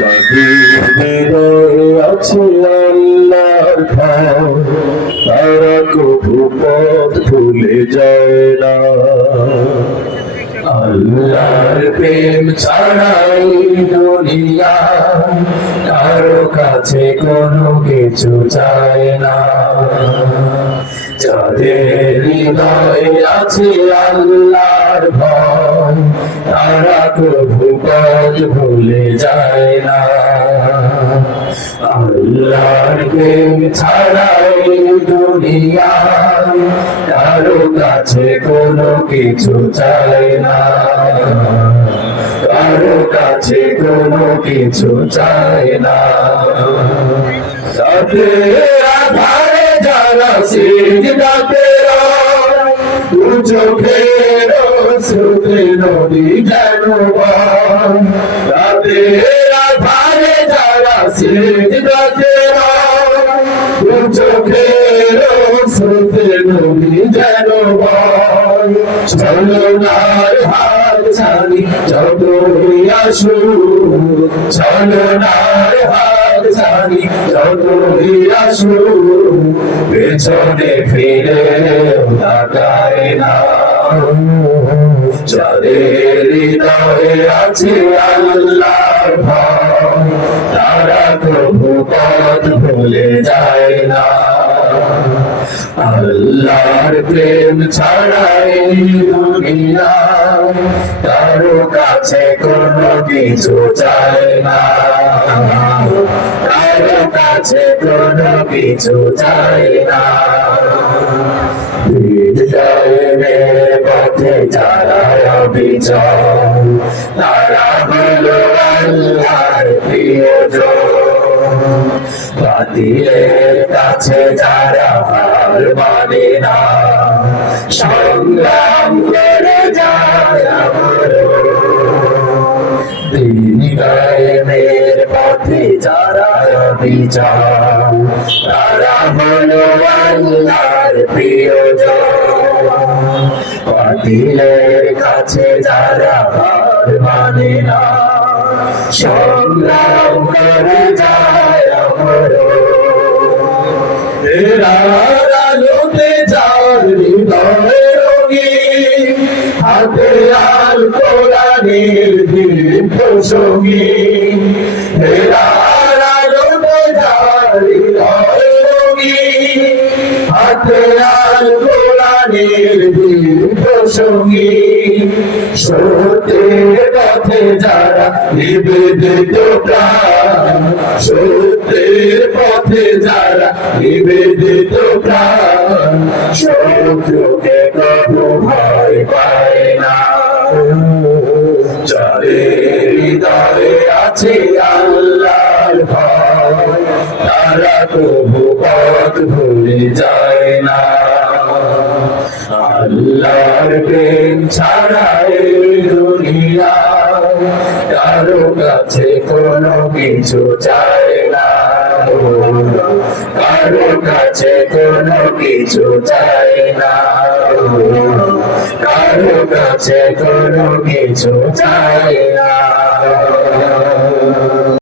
যাদের হৃদয়ে আছে আল্লাহর ভয়, তারা কভু পথ ভুলে যায় না। আল্লাহর প্রেম ছাড়াই দুনিয়া কারো কাছে কোনো কিছু চায় না। যাদের হৃদয়ে আছে আল্লাহর ভয়, তারা প্রভু পথ ভুলে যায় না। আল্লাহর প্রেম ছাড়াই দুনিয়া কারো কাছে কোনো কিছু চায় না। কারো কাছে কোনো কিছু চায় না। রাতের আধারে যারা সিজদাতে রয়, দু চোখের স্রোতে নদী যেন বয়। রাতের আধারে যারা সিজদাতে রয়, দু চোখের স্রোতে নদী যেন বয়। ছলনার হাত ছাড়ি যতই আসুক, ছলনার হাত ছাড়ি যতই আসুক, পেছনে ফিরে তাকায় না। যাদের হৃদয়ে আছে আল্লাহর ভয়, তারা প্রভু পথ ভুলে যায় না। আল্লাহর প্রেম ছাড়াই দুনিয়া কারো কাছে কোনো কিছু চায় না। কারো কাছে কোনো কিছু চায় না। হৃদয়ের পথে যারা অবিচল, তারা হলো আল্লাহর প্রিয়জন। বাতিলের কাছে যারা হার মানে না, সংগ্রাম করে যায় আমরণ। দিন কায়েমের পথে যারা অবিচল, তারা হলো আল্লাহর প্রিয়জন। বাতিলের কাছে যারা হার মানে না, সংগ্রাম করে যায় আমরণ। তেরার আলোতে যার হৃদয় রঙিন, হাতে আল কোরআনের দীপ্ত সঙ্গী। তেরার আলোতে যার হৃদয় রঙিন, হাতে আল কোরআনের দীপ্ত সঙ্গী। সত্যের পথে যারা নিবেদিত প্রাণ, সত্যের পথে যারা নিবেদিত প্রাণ, শত্রুকে কখনো ভয় পায় না। যাদের হৃদয়ে আছে আল্লাহর ভয়, তারা প্রভু পথ ভুলে যায় না। আল্লাহর প্রেম ছাড়াই দুনিয়া কারো কাছে কোনো কিছু চায় না। কারো কাছে কোনো কিছু চায় না। কারো কাছে কোনো কিছু চায় না।